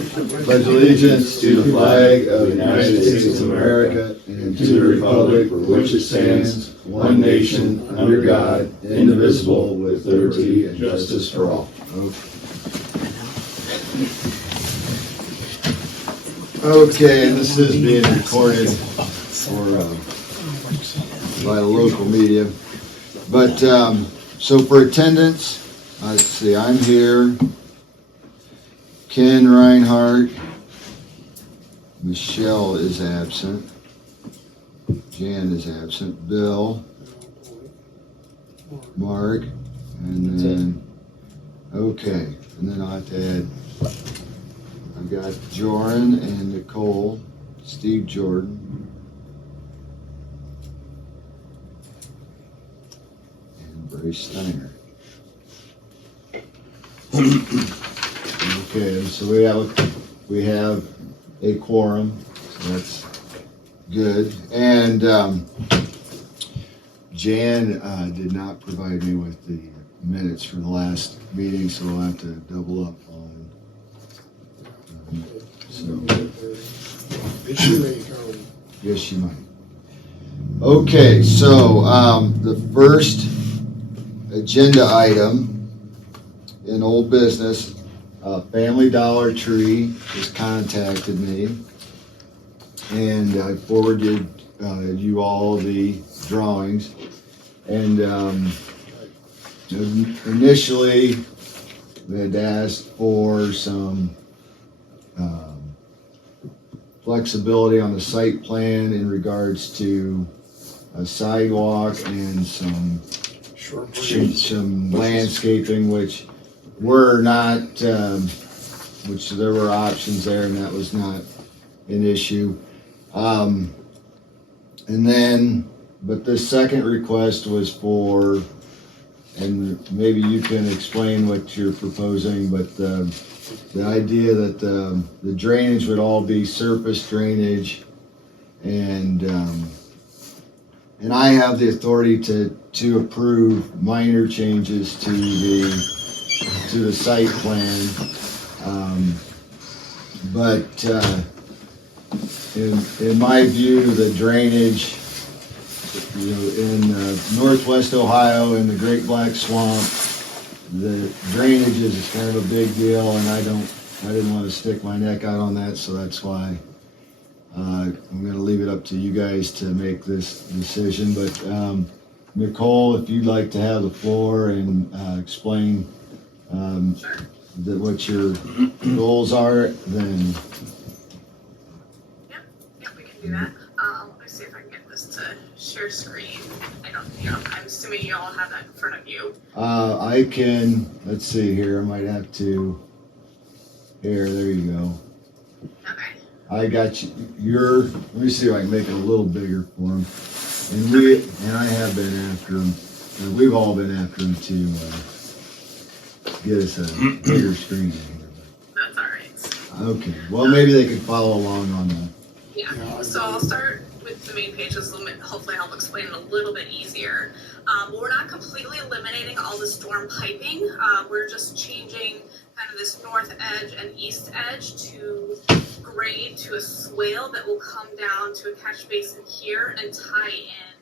pledge allegiance to the flag of the United States of America and to the republic for which it stands, one nation, under God, indivisible, with liberty and justice for all. Okay, and this is being recorded by the local media. But, so for attendance, let's see, I'm here. Ken Reinhardt. Michelle is absent. Jan is absent. Bill. Mark. And then, okay. And then I'll have to add, I've got Joran and Nicole, Steve Jordan. Brace Steiner. Okay, so we have a quorum, so that's good. And Jan did not provide me with the minutes for the last meeting, so I'll have to double up on. Yes, she might. Okay, so the first agenda item in old business, Family Dollar Tree has contacted me, and I forwarded you all the drawings. And initially, they had asked for some flexibility on the site plan in regards to a sidewalk and some landscaping, which were not, which there were options there, and that was not an issue. And then, but the second request was for, and maybe you can explain what you're proposing, but the idea that the drainage would all be surface drainage, and I have the authority to approve minor changes to the site plan, but in my view, the drainage, in Northwest Ohio in the Great Black Swamp, the drainage is kind of a big deal, and I didn't want to stick my neck out on that, so that's why I'm going to leave it up to you guys to make this decision. But Nicole, if you'd like to have the floor and explain what your goals are, then. Yeah, we can do that. Let me see if I can get this to share screen. I'm assuming you all have that in front of you. I can, let's see here, I might have to, there you go. Okay. I got you, let me see if I can make it a little bigger for them. And I have been after them, and we've all been after them to get us a bigger screen in here. That's all right. Okay, well, maybe they could follow along on that. Yeah, so I'll start with the main page, just hopefully help explain it a little bit easier. We're not completely eliminating all the storm piping. We're just changing kind of this north edge and east edge to grade to a swale that will come down to a catch basin here and tie in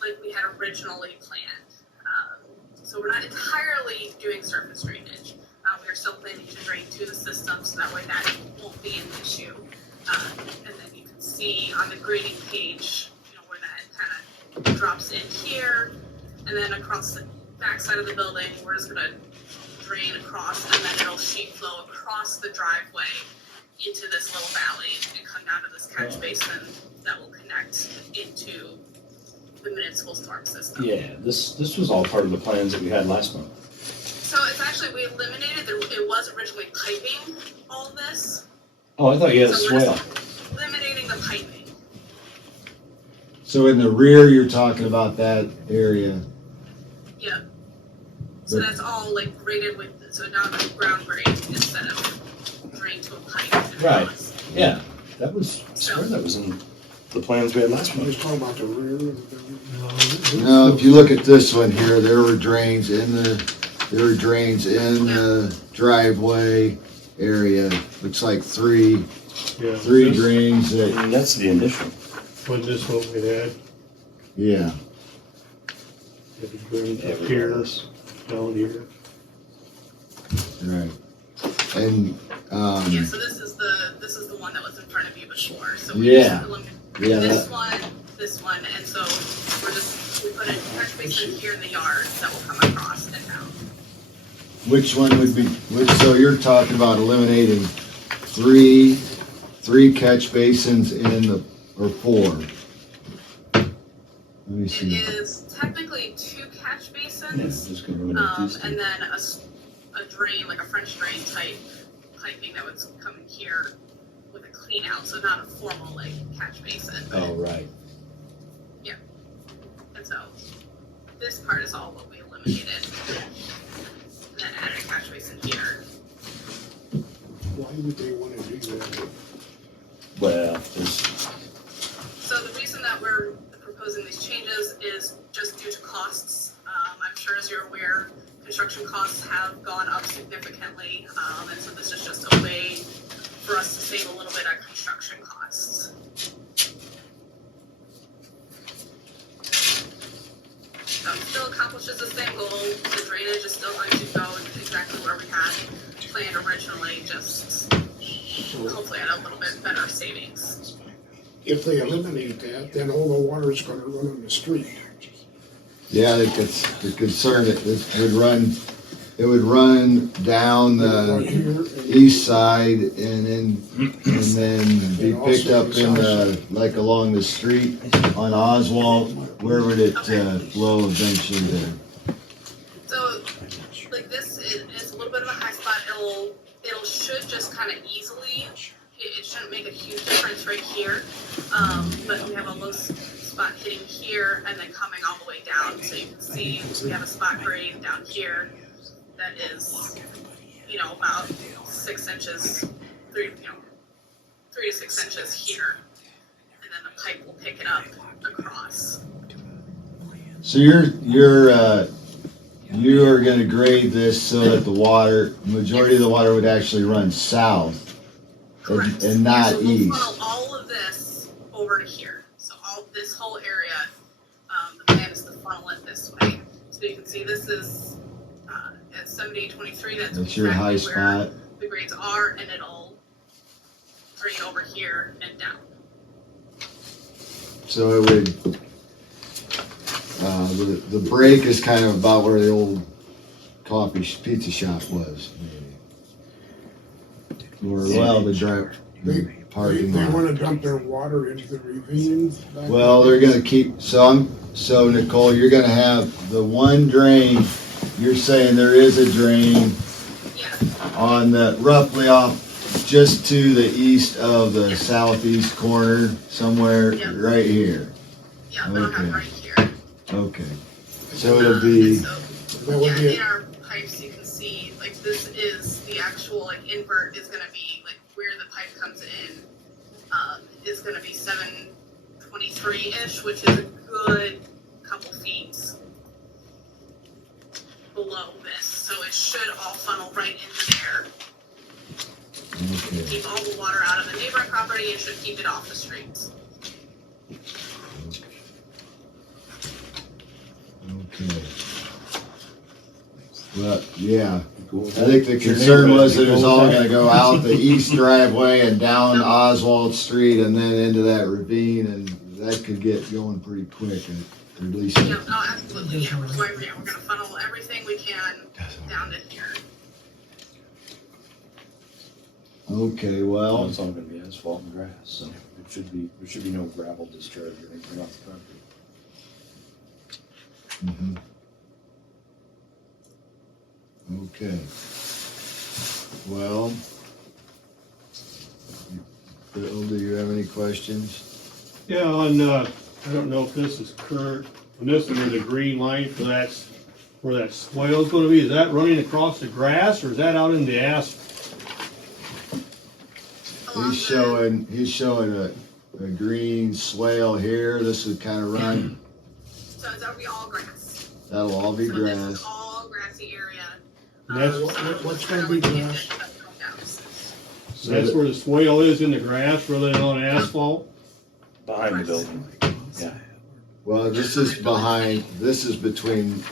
like we had originally planned. So we're not entirely doing surface drainage. We are still planning to drain to the system, so that way that won't be an issue. And then you can see on the grading page, where that kind of drops in here, and then across the back side of the building, we're just gonna drain across, and then it'll sheet flow across the driveway into this little valley and come down to this catch basin that will connect into the municipal storm system. Yeah, this was all part of the plans that we had last month. So it's actually, we eliminated, it was originally piping all this. Oh, I thought you had a So swale. we're just eliminating the piping. So in the rear, you're talking about that area. Yeah. So that's all like graded with, so now the ground grade instead of drained to a pipe. and Right. across. Yeah, that was, I swear that was in the plans we had last I was month. talking about the rear of the building. Now, if you look at this one here, there were drains in the driveway, area. Looks like three Yeah. drains that, And that's the initial. Wasn't this what we had? yeah. Had the drains up Everywhere here, else. down here. Right. And, Yeah, so this is the one that was in front of you before, so we Yeah. just eliminated yeah, this that, one, and so we put a catch basin here in the yard that will come across and down. which one would be, so you're talking about eliminating three catch basins in the, or four? Let me It see. is technically 2 catch Yeah, basins, just gonna eliminate these and two. then a drain, like a French drain type piping that would come in here with a clean out, so not a formal like catch basin. Oh, right. And so this part is all what we eliminated. And then added a catch basin here. Why would they wanna do that? Well, there's, So the reason that we're proposing these changes is just due to costs. I'm sure as you're aware, construction costs have gone up significantly, and so this is just a way for us to save a little bit on construction costs. Still accomplishes the same goal. The drainage is still going to go exactly where we had planned originally, just hopefully at a little bit better savings. If they eliminate that, then all the water is gonna run on the street. Yeah, the concern, it would run down Right the here and- east side and then be picked up in the, like along the street on Oswald. Where would it flow eventually there? So, like this is a little bit of a high spot. It'll should just kind of easily. It shouldn't make a huge difference right here, but we have a low spot hitting here and then coming all the way down. So you can see we have a spot grade down here that is, about 6 inches, 3 to 6 inches here, and then the pipe will pick it up across. So you are gonna grade this so that the majority of the water would actually run south Correct. and not So we'll east. funnel all of this over to here. So this whole area, the plan is to funnel it this way. So you can see this is at 7823. That's your high exactly where spot. the grades are, and it'll drain over here and down. So it would, the break is kind of about where the old pizza shop was. Or, well, the parking They lot. wanna dump their water into the ravine. back Well, they're gonna keep, so Nicole, you're gonna have the one drain, you're saying there is a drain Yeah, on the, roughly off, just to the east of the southeast corner, somewhere Yeah. right here. yeah, they'll Okay. have right here. Okay. So it'll be, So, That would be in our pipes, you can see, like, this is the actual, like, invert is gonna be, like, where the pipe comes in, is gonna be 723-ish, which is a good couple feet below this, so it should all funnel right into there. okay. Keep all the water out of the neighboring property and should keep it off the streets. Okay. Well, yeah, Cool. I think the concern was that it was all gonna go out the east driveway and down Oswald Street and then into that ravine, and that could get going pretty quick, or at least. Yeah, oh, absolutely, yeah, we're gonna funnel everything we can down to here. Okay, Well, well, it's all gonna be asphalt and grass, so there should be no gravel discharge or anything off the property. mhm. Okay. Well, Bill, do you have any questions? Yeah, on, I don't know if this is current, and this is where the green line for where that swale's gonna be, is that running across the grass, or is that out in the asphalt? Along He's showing a green swale here, this would kinda run, So that'll be all grass. that'll all be So this is grass. all grassy area. And that's- So what's it's gonna be really grass? good to cut them down. So That's that- where the swale is in the grass rather than on asphalt? Behind the building. Yeah. Well, this is between,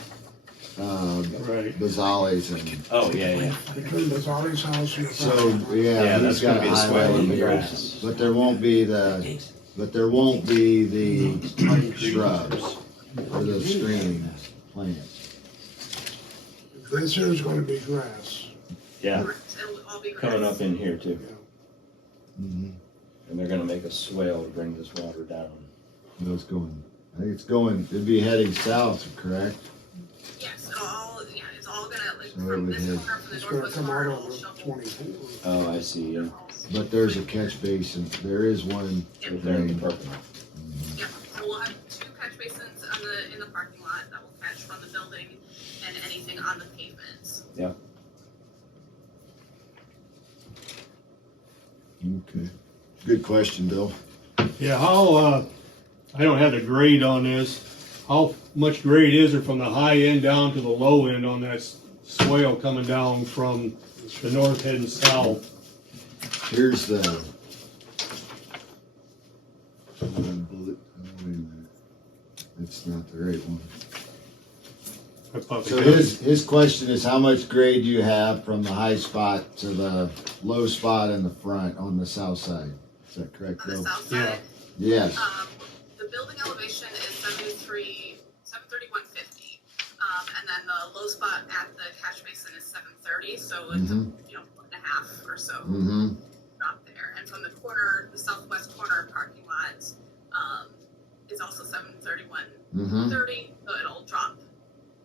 Right. Bazali's and, Oh, yeah. Between Bazali's house and the so, property line. yeah, Yeah, he's that's got gonna it be a swale in the highlighted here. grass. But there won't be the shrubs or the screening plants. This here's gonna be grass. Yeah, Correct, it'll all be grass. coming up in here too. Mm-hmm. And they're gonna make a swale to bring this water down. It's going, I think it's going, it'd be heading south, correct? Yes, it's all gonna, like, So it from would this hit- corner, from the It's gonna northwest come corner, out it'll over shovel. 24. Oh, I see, yeah. But there's a catch basin, there is one. Right there in the parking lot. Yep, so we'll have 2 catch basins in the parking lot that will catch from the building and anything on the pavements. Okay. Good question, Bill. Yeah, how, I don't have the grade on this. How much grade is there from the high end down to the low end on that swale coming down from the north heading south? Here's the. Wait a minute. That's not the right one. I thought So they- his question is how much grade do you have from the high spot to the low spot in the front on the south side? Is that correct, On the Bill? south Yeah. side, Yes. the building elevation is 731.50. And then the low spot at the catch basin is 730, so it's, Mm-hmm. foot and a half or so Mm-hmm. drop there. And from the corner, the southwest corner parking lot, is also 731.30, Mm-hmm. so it'll drop,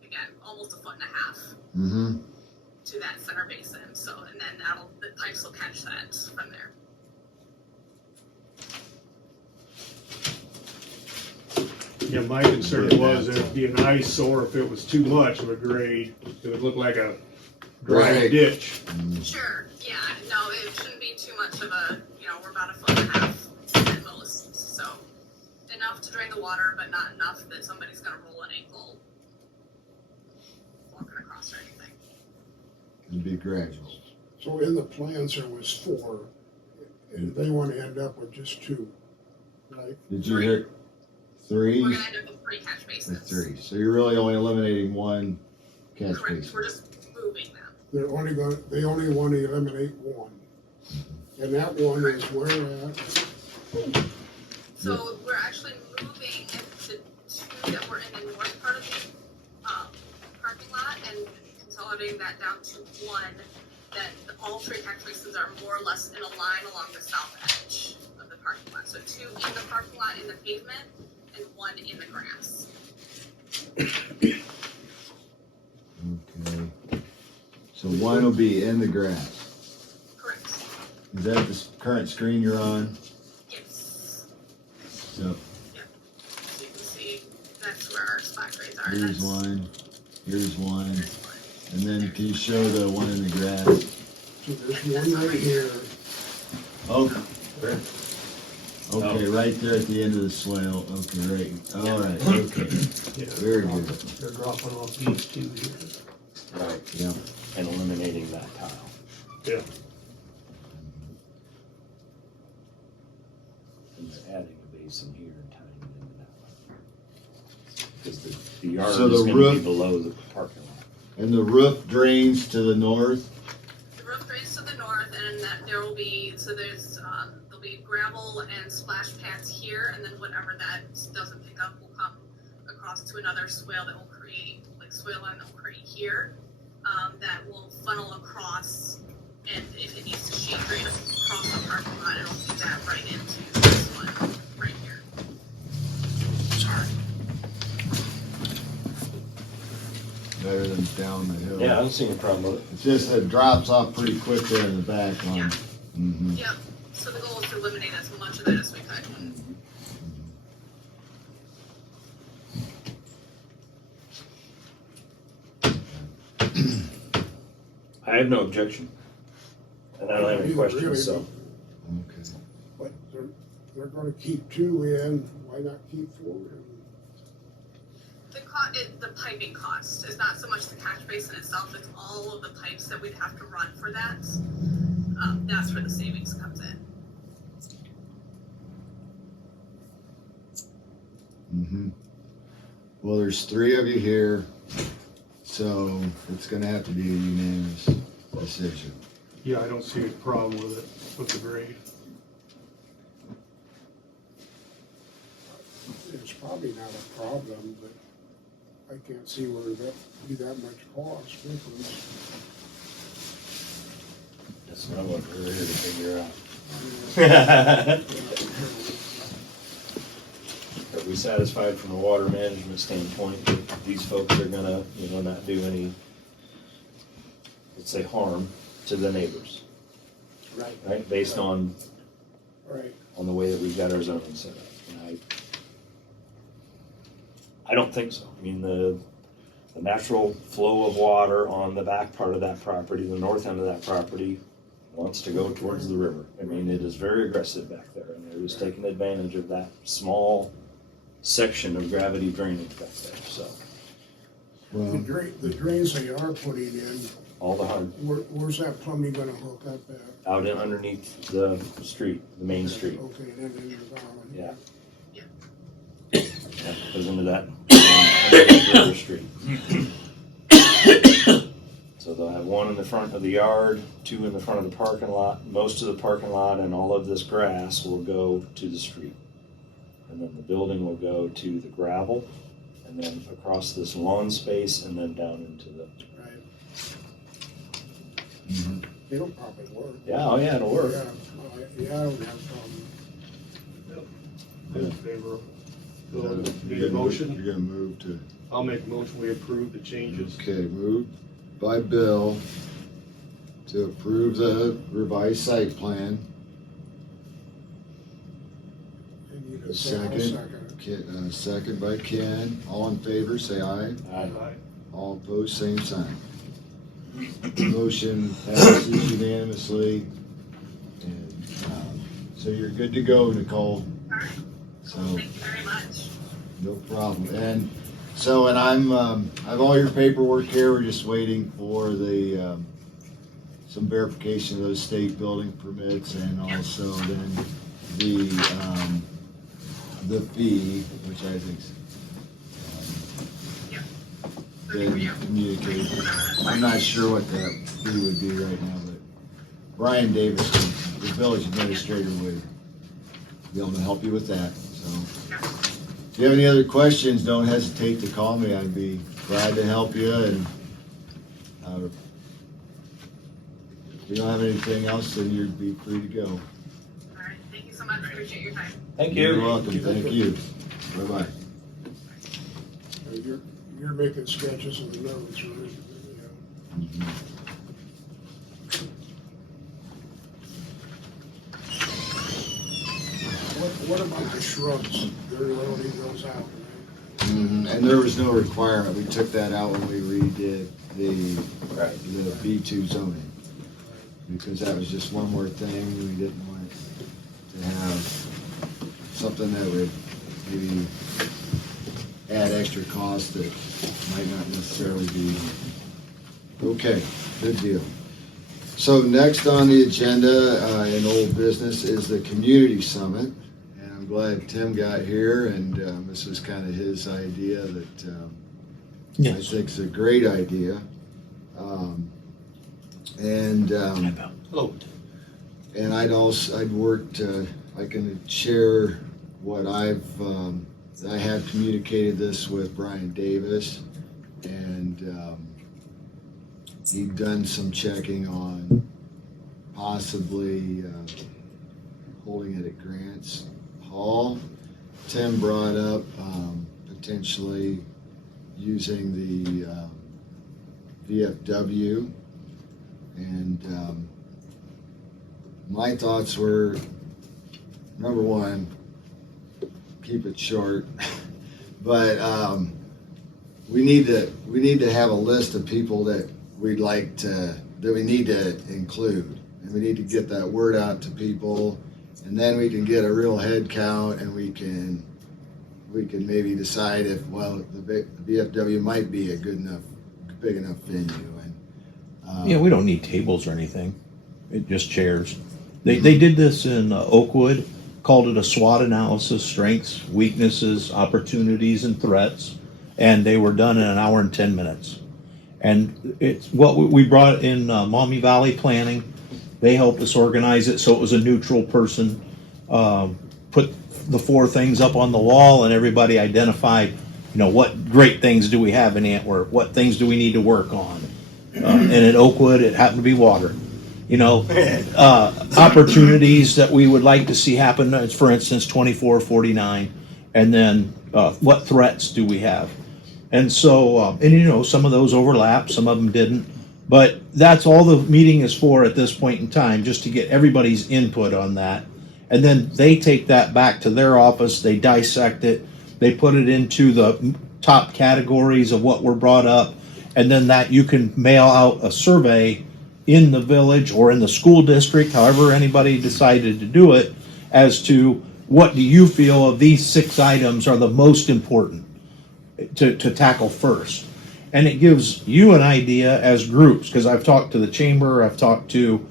again, almost a foot and a half Mm-hmm. to that center basin, so, and then the pipes will catch that from there. Yeah, my concern was there'd be an eyesore if it was too much of a grade. It would look like a dry Right. ditch. Sure, yeah, no, it shouldn't be too much of a, we're about a foot and a half at most, so enough to drain the water, but not enough that somebody's gonna roll an ankle walking across or anything. It'd be gradual. So in the plans, there was 4, and they wanna end up with just 2, right? Did you hear? 3? We're gonna end up with 3 catch Or basins. 3. So you're really only eliminating one catch Correct, basin. we're just moving them. They only wanna eliminate 1. And that one is where at? So we're actually moving the 2 that were in the north part of the parking lot and consolidating that down to 1, that all 3 catch basins are more or less in a line along the south edge of the parking lot. So 2 in the parking lot in the pavement and 1 in the grass. Okay. So one will be in the grass. Correct. Is that the current screen you're on? Yes. So So you can see that's where our spot grades are. here's That's- one, here's one, There's one. and then can you show the one in the grass? So there's one right here, Oh. Okay, right there at the end of the swale. Okay, right. All right. Okay. Yeah, Very good. They're dropping off these 2 here. Right. Yeah. And eliminating that tile. Yeah. And they're adding a basin here and tying it into that one. Because the yard So is the gonna be roof- below the parking lot. And the roof drains to the north. The roof drains to the north, and that there will be, so there'll be gravel and splash pads here, and then whatever that doesn't pick up will come across to another swale that will create, like swale line that will create here, that will funnel across, and if it needs to sheet drain across the parking lot, it'll do that right into this one, right here. Better than down the hill. Yeah, I don't see any problem with it. It's just it drops off pretty quick there in the back line. Yeah. Mm-hmm. Yep, so the goal is to eliminate as much of that as we could. I have no objection. And I don't have any Really, questions, so. Okay. but they're gonna keep 2 in, why not keep 4 in? The piping cost is not so much the catch basin itself, it's all of the pipes that we'd have to run for that. that's where the savings comes in. Mm-hmm. Well, there's 3 of you here, so it's gonna have to be a unanimous decision. Yeah, I don't see a problem with it, with the grade. It's probably not a problem, but I can't see where that be that much cost difference. That's not what we're here to figure out. Are we satisfied from a water management standpoint that these folks are gonna, not do any, let's say, harm to the neighbors, Right, right? Based on right. the way that we've got our zoning set up. And I don't think so. I mean, the natural flow of water on the back part of that property, the north end of that property, wants to go towards the river. I mean, it is very aggressive back there, and they're just taking advantage of that small section of gravity drainage back there, so. Well, The drains they are putting in, All the hard, where's that plumbing gonna hook up at? out in underneath the street, the main street. Okay, and then in the valley. Yeah. Yeah, goes into that river street. So they'll have 1 in the front of the yard, 2 in the front of the parking lot. Most of the parking lot and all of this grass will go to the street. And then the building will go to the gravel, and then across this lawn space, and then down into the, Right, mhm. it'll probably work. yeah, oh yeah, it'll work. Yeah, I don't have a problem. I'm in favor of. You're Bill, gonna- need a motion? You're gonna move to, I'll make a motion, we approve the changes. okay, moved by Bill to approve the revised site plan. And you A can say, I'll second. second it. Second by Ken. All in favor, say aye. Aye. All opposed, same sign. Motion passes unanimously. And, so you're good to go, Nicole. All right, So, thank you very much. no problem. And so, and I have all your paperwork here. We're just waiting for the, some verification of those state building permits and also then the fee, which I think's been communicated. I'm not sure what that fee would be right now, but Brian Davis, the village administrator, would be able to help you with that, so. If you have any other questions, don't hesitate to call me. I'd be glad to help you, and if you don't have anything else, then you'd be free to go. All right, thank you so much. Appreciate your time. Thank you. You're welcome, thank you. Bye-bye. You're making sketches of the notes, right? Yeah. What about the shrubs? They're loading those out, right? And there was no requirement, we took that out when we redid the B2 zoning. Because that was just one more thing, we didn't want to have something that would maybe add extra cost that might not necessarily be. Okay, good deal. So next on the agenda in old business is the community summit. And I'm glad Tim got here, and this was kind of his idea that I think is a great idea. And I'd worked, I can share what I have communicated this with Brian Davis, and he'd done some checking on possibly holding it at Grants Hall. Tim brought up potentially using the VFW, and my thoughts were, number one, keep it short, but we need to have a list of people that we need to include, and we need to get that word out to people, and then we can get a real head count, and we can maybe decide if, well, the VFW might be a big enough venue. And Yeah, we don't need tables or anything. just chairs. They did this in Oakwood, called it a SWOT analysis: strengths, weaknesses, opportunities, and threats. And they were done in an hour and 10 minutes. And it's what we brought in Maumee Valley Planning. They helped us organize it, so it was a neutral person. Put the 4 things up on the wall, and everybody identified, what great things do we have in Antwerp? What things do we need to work on? And in Oakwood, it happened to be water. Opportunities that we would like to see happen, for instance, 2449. And then what threats do we have? And so, some of those overlap, some of them didn't. But that's all the meeting is for at this point in time, just to get everybody's input on that. And then they take that back to their office, they dissect it, they put it into the top categories of what were brought up, and then that you can mail out a survey in the village or in the school district, however anybody decided to do it, as to what do you feel of these 6 items are the most important to tackle first. And it gives you an idea as groups, because I've talked to the chamber, I've talked to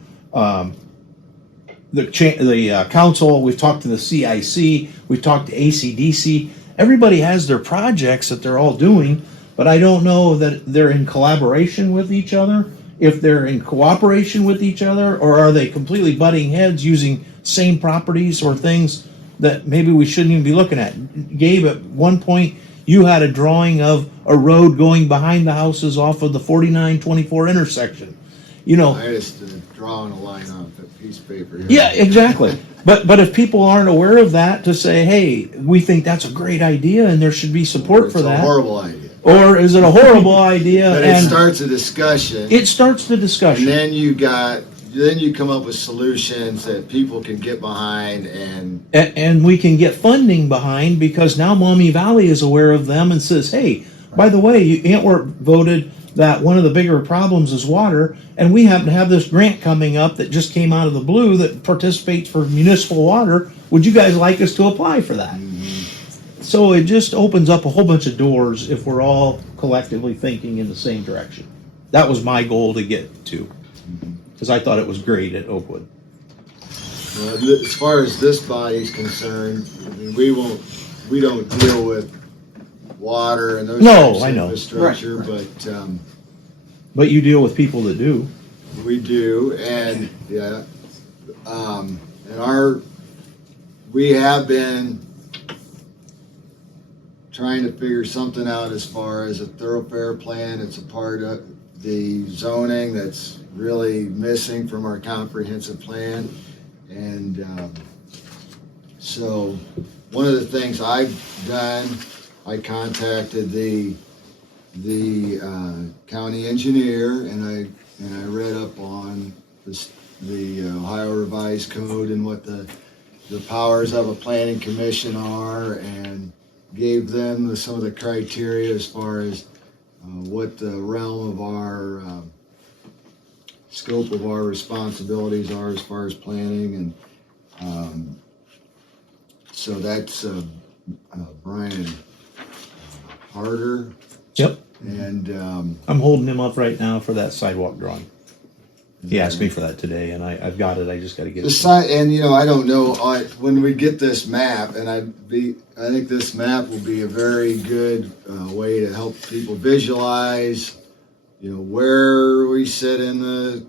the council, we've talked to the CIC, we've talked to ACDC. Everybody has their projects that they're all doing, but I don't know that they're in collaboration with each other, if they're in cooperation with each other, or are they completely butting heads using same properties or things that maybe we shouldn't even be looking at. Gabe, at one point, you had a drawing of a road going behind the houses off of the 4924 intersection. I just drawing a line off that piece of paper here. Yeah, exactly. But if people aren't aware of that, to say, hey, we think that's a great idea and there should be support for It's a that. horrible idea. Or is it a horrible idea? But it starts a discussion. It starts the discussion. And then you come up with solutions that people can get behind, and we can get funding behind, because now Maumee Valley is aware of them and says, hey, by the way, Antwerp voted that one of the bigger problems is water, and we happen to have this grant coming up that just came out of the blue that participates for municipal water. Would you guys like us to apply for that? So it just opens up a whole bunch of doors if we're all collectively thinking in the same direction. That was my goal to get to, because I thought it was great at Oakwood. as far as this body's concerned, I mean, we don't deal with water and those types I of know. infrastructure, Right. But you deal with people that do. we do, and yeah, we have been trying to figure something out as far as a thoroughfare plan. It's a part of the zoning that's really missing from our comprehensive plan. And so one of the things I've done, I contacted the county engineer, and I read up on the Ohio Revised Code and what the powers of a planning commission are, and gave them some of the criteria as far as what the realm of our scope of our responsibilities are as far as planning. And so that's Brian Harder. Yep. And I'm holding him up right now for that sidewalk drawing. He asked me for that today, and I've got it. I just got to get the it. side, and I don't know, when we get this map, and I think this map will be a very good way to help people visualize, where we sit in the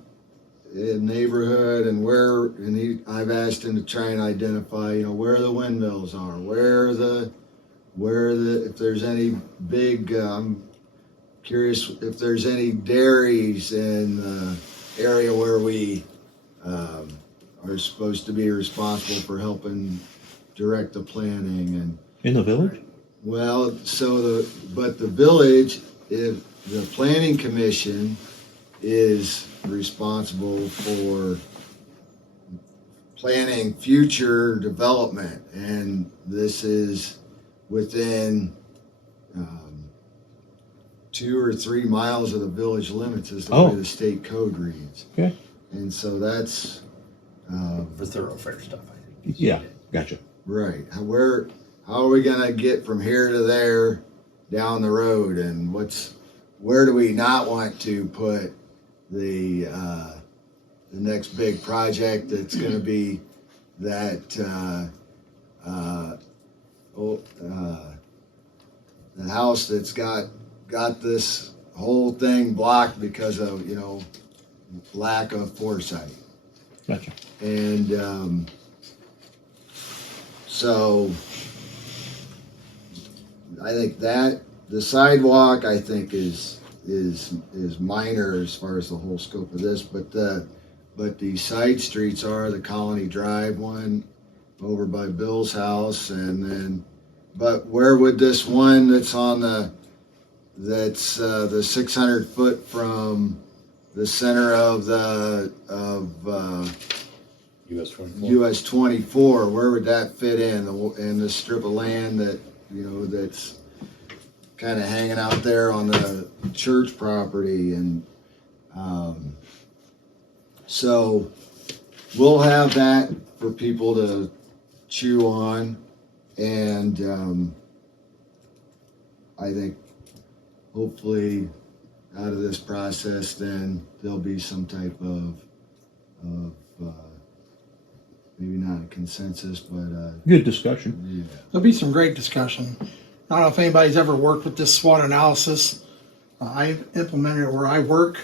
neighborhood, and I've asked him to try and identify, where the windmills are, if there's any big, I'm curious if there's any dairies in the area where we are supposed to be responsible for helping direct the planning. And In the village? well, but the village, if the planning commission is responsible for planning future development, and this is within 2 or 3 miles of the village limits is the way the state code reads. Okay. And so that's For thoroughfare stuff, I think. Yeah, gotcha. right. How are we gonna get from here to there down the road, and where do we not want to put the the next big project that's gonna be that, the house that's got this whole thing blocked because of, lack of foresight. Gotcha. And, so I think that the sidewalk, I think is minor as far as the whole scope of this, but the side streets are the Colony Drive one over by Bill's house, and then, but where would this one that's the 600 foot from the center of US 24. US 24, where would that fit in the strip of land that, that's kind of hanging out there on the church property? And so we'll have that for people to chew on, and I think hopefully out of this process then there'll be some type of maybe not a consensus, but Good discussion. yeah. There'll be some great discussion. I don't know if anybody's ever worked with this SWOT analysis. I've implemented it where I work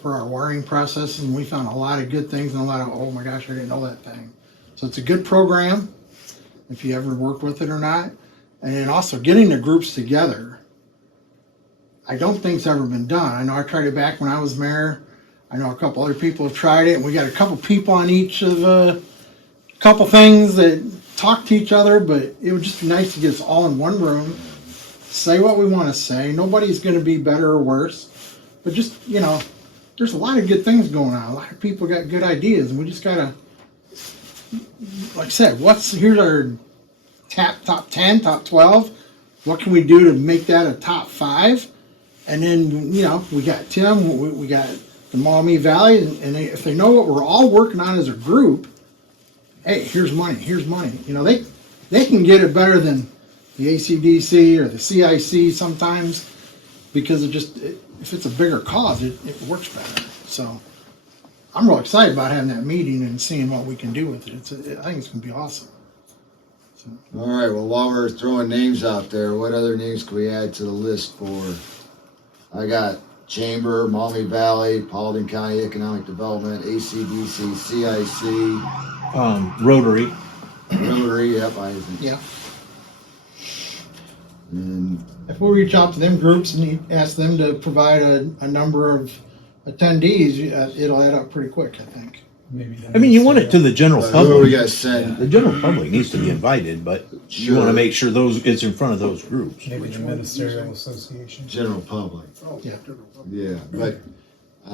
for our wiring processes, and we found a lot of good things and a lot of, oh my gosh, I didn't know that thing. So it's a good program, if you ever worked with it or not. And then also getting the groups together. I don't think it's ever been done. I know I tried it back when I was mayor. I know a couple other people have tried it, and we got a couple people on each of a couple things that talk to each other, but it would just be nice to get us all in one room, say what we want to say. Nobody's going to be better or worse, but just, there's a lot of good things going on. A lot of people got good ideas, and we just got to, like I said, here's our top 10, top 12. What can we do to make that a top 5? And then, we got Tim, we got the Maumee Valley, and if they know what we're all working on as a group, hey, here's money. They can get it better than the ACDC or the CIC sometimes, because if it's a bigger cause, it works better. So I'm real excited about having that meeting and seeing what we can do with it. I think it's going to be awesome. So. All right, well, while we're throwing names out there, what other names can we add to the list for? I got Chamber, Maumee Valley, Paulding County Economic Development, ACDC, CIC, Rotary. Rotary, yep, I think. Yeah. And If we reach out to them groups and ask them to provide a number of attendees, it'll add up pretty quick, I think. I mean, you want it to the general who are we public. gonna send? The general public needs to be invited, but you want to make sure it's in front of those groups. Maybe the Ministerial Association. General public, Oh, Yeah. yeah, but,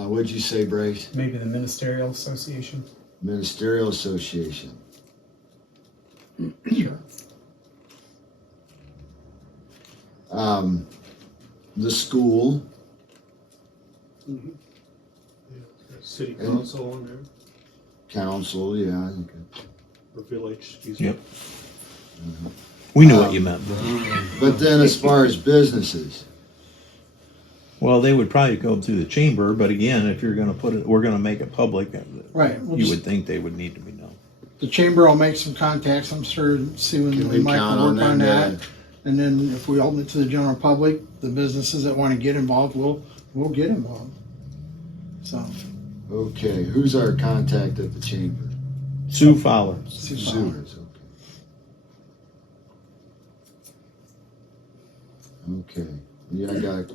what'd you say, Brace? Maybe the Ministerial Association. Ministerial Association. Sure. The school, City council on there, council, yeah, I think. or village, excuse me. Yep. We knew what you meant. But then as far as businesses, Well, they would probably go through the chamber, but again, if you're going to we're going to make it public, Right. you would think they would need to be known. The chamber will make some contacts, I'm sure, see when can we we might count work on on them that. And then if we open it to the general public, the businesses that want to get involved, we'll get involved. So, Okay, who's our contact at the chamber? Sue Fowler. Sewers, okay. Okay, yeah, I got,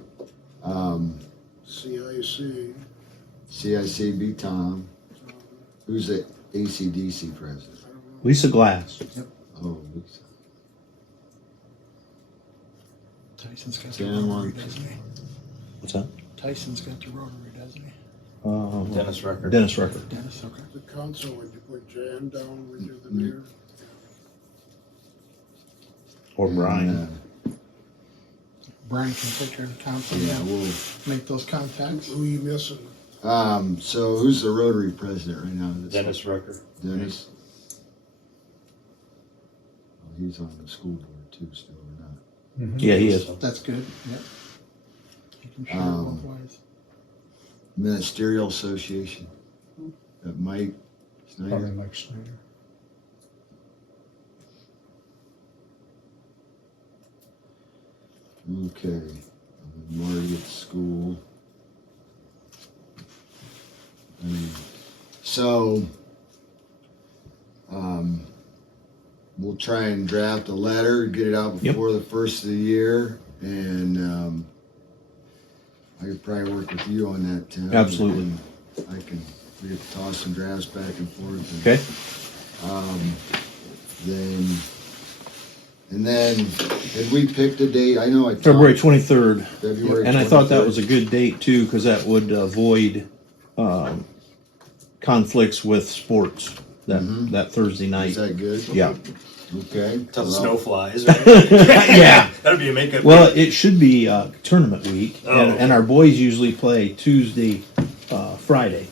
CIC, CICB Tom. Who's the ACDC president? I don't know. Lisa Glass. Oh, Lisa. Tyson's got the Dan rotary, one. doesn't he? What's that? Tyson's got the rotary, doesn't he? Dennis Rucker. Dennis Rucker. Dennis, okay. The council, would you put Jan down with you, the mayor? Or Brian. Brian can take care of the council, Yeah, we'll, make those contacts. Who you missing? so who's the Rotary president right now? Dennis Rucker. Dennis? Oh, he's on the school board too still, or not? Yeah, he is. That's good, yep. You can share it both ways. Ministerial Association. That Mike Snyder? Probably Mike Schneider. Okay, Marty at school. So, we'll try and draft a letter, get it out Yep. before the first of the year, and I could probably work with you on that, Tim. Absolutely. We could toss some drafts back and forth. Okay. And then, had we picked a date? I know I talked. February 23rd. February And I thought that 23rd. was a good date too, because that would avoid conflicts with sports that Thursday Is night. that good? Yeah. Okay. Till the Well, snow flies, right? Yeah. That'd be a makeup. Well, it should be tournament week, Oh, and, okay. and our boys usually play Tuesday, Friday,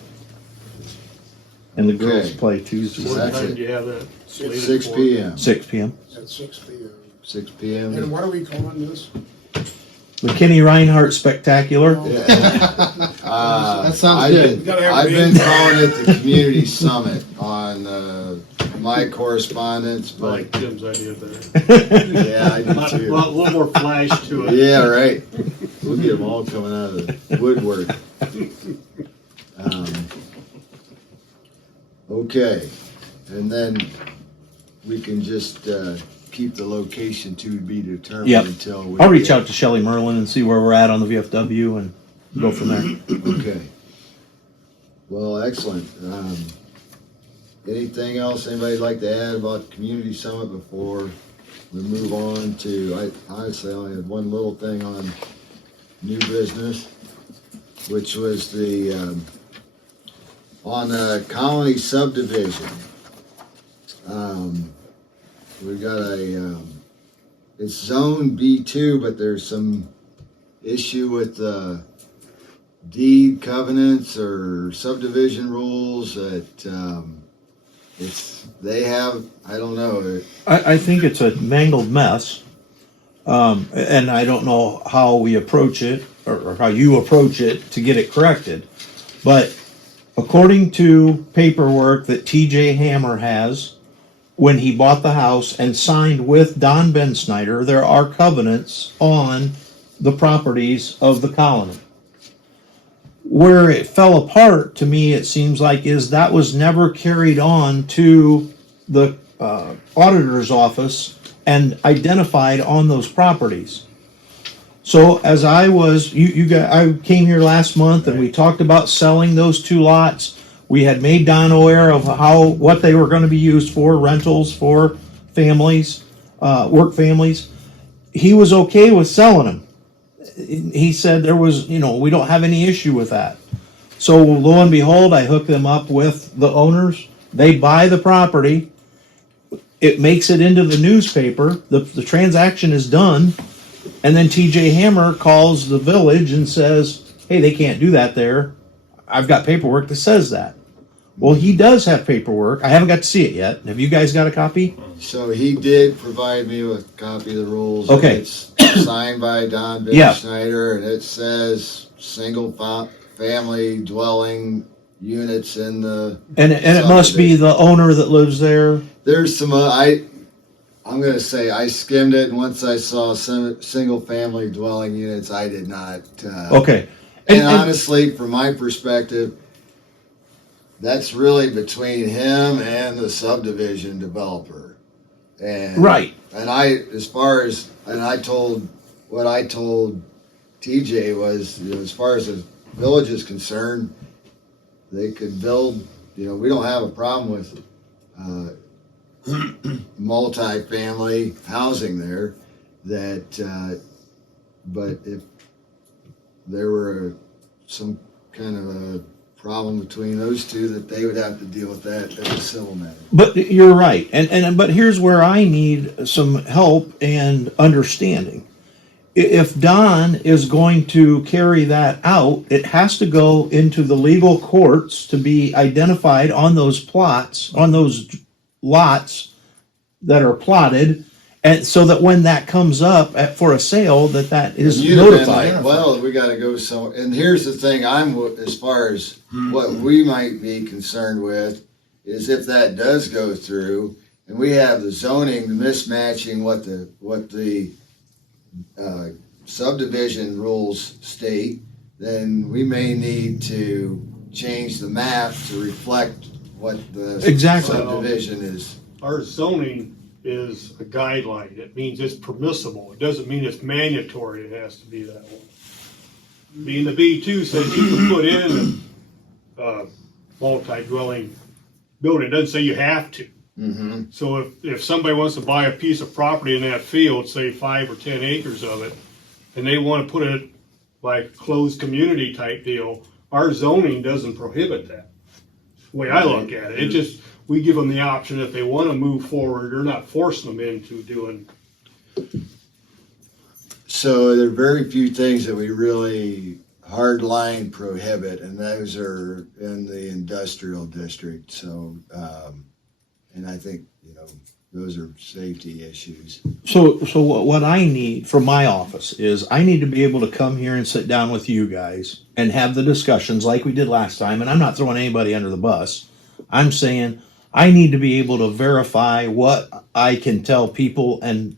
and the girls Okay. play Tuesday. So What that's time it. do you have that slated 6 for? p.m. 6 p.m. At 6 p.m. 6 And p.m. what are we calling this? The Kenny Reinhardt Spectacular. That sounds I've good. been- Gotta have I've a been calling it the Community Summit on my correspondence, I but like Tim's idea better. yeah, I do A too. little more flash to it. Yeah, right. We'll get them all coming out of the woodwork. Okay, and then we can just keep the location to be determined Yep. until we. I'll reach out to Shelley Merlin and see where we're at on the VFW and go from there. Okay. Well, excellent. Anything else anybody like to add about the Community Summit before we move on to, I honestly only had one little thing on new business, which was the, on the Colony subdivision. We got it's zone B2, but there's some issue with deed covenants or subdivision rules that they have, I don't know. I think it's a mangled mess, and I don't know how we approach it or how you approach it to get it corrected. But according to paperwork that TJ Hammer has, when he bought the house and signed with Don Ben Snyder, there are covenants on the properties of the colony. Where it fell apart to me, it seems like, is that was never carried on to the auditor's office and identified on those properties. So as I was, I came here last month and we talked about selling those two lots. We had made Don aware of what they were going to be used for, rentals for families, work families. He was okay with selling them. He said there was, we don't have any issue with that. So lo and behold, I hook them up with the owners. They buy the property. It makes it into the newspaper. The transaction is done. And then TJ Hammer calls the village and says, hey, they can't do that there. I've got paperwork that says that. Well, he does have paperwork. I haven't got to see it yet. Have you guys got a copy? So he did provide me with a copy of the rules. Okay. It's signed by Don Ben Yeah. Schneider, and it says single family dwelling units in the. And it must be the owner that lives there. There's some, I'm gonna say I skimmed it, and once I saw single family dwelling units, I did not. Okay. And honestly, from my perspective, that's really between him and the subdivision developer. And Right. And I told TJ was, as far as the village is concerned, they could build, we don't have a problem with multi-family housing there, but if there were some kind of a problem between those two, that they would have to deal with that as a civil matter. But you're right. But here's where I need some help and understanding. If Don is going to carry that out, it has to go into the legal courts to be identified on those plots, on those lots that are plotted, And so that when that comes up for a sale, that is And you'd have been notified. like, well, we gotta go so, and here's the thing, as far as what we might be concerned with, is if that does go through, and we have the zoning mismatching what the subdivision rules state, then we may need to change the map to reflect what the Exactly. subdivision is. Our zoning is a guideline. It means it's permissible. It doesn't mean it's mandatory. It has to be that way. Being the B2 says you can put in a multi-dwelling building. It doesn't say you have to. Mm-hmm. So if somebody wants to buy a piece of property in that field, say 5 or 10 acres of it, and they want to put it like closed community type deal, our zoning doesn't prohibit that. The way I look at it, we give them the option if they want to move forward. They're not forcing them into doing. So there are very few things that we really hard line prohibit, and those are in the industrial district. So, and I think, those are safety issues. So what I need from my office is I need to be able to come here and sit down with you guys and have the discussions like we did last time. And I'm not throwing anybody under the bus. I'm saying I need to be able to verify what I can tell people and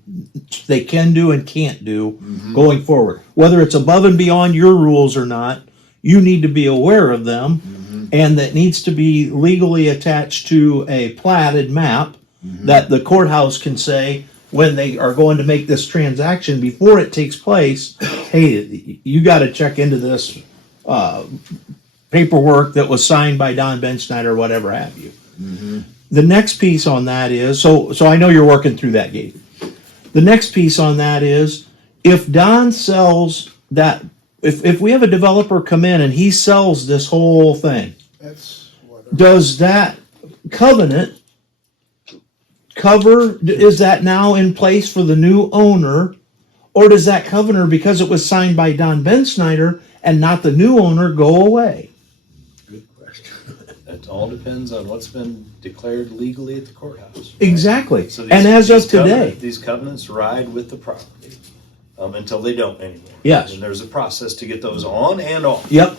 they can do and can't do going forward. Whether it's above and beyond your rules or not, you need to be aware of them, and that needs to be legally attached to a platted map that the courthouse can say when they are going to make this transaction before it takes place, hey, you got to check into this paperwork that was signed by Don Benschneider or whatever have you. The next piece on that is, so I know you're working through that gate. The next piece on that is, if Don sells that, if we have a developer come in and he sells this whole thing, That's what. does that covenant is that now in place for the new owner? Or does that covenant, because it was signed by Don Benschneider and not the new owner, go away? Good question. It all depends on what's been declared legally at the courthouse. Exactly. So And as of these today, these covenants ride with the property until they don't anymore. Yes. And there's a process to get those on and off. yep,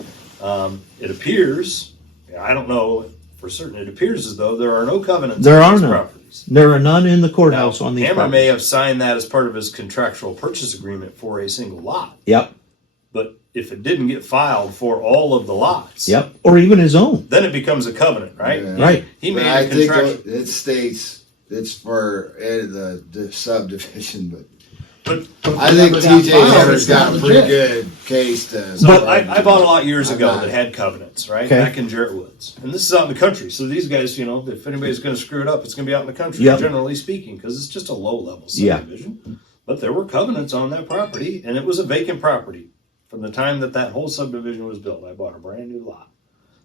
It appears, I don't know for certain, it appears as though there are no covenants There on are these none. properties. there are none in the courthouse Now, on these Hammer properties. may have signed that as part of his contractual purchase agreement for a single lot, Yep, but if it didn't get filed for all of the lots, yep, or even his own. then it becomes a covenant, right? Yeah. Right. He But made I a think contract. it states it's for the subdivision, but I think TJ Hammer's got a pretty good case to. So I bought a lot years I'm ago not- that had covenants, right? Okay. Back in Jarrett Woods. And this is out in the country. So these guys, if anybody's going to screw it up, it's going to be out in the country, Yep. generally speaking, because it's just a low level Yeah. subdivision. But there were covenants on that property, and it was a vacant property. From the time that whole subdivision was built, I bought a brand new lot.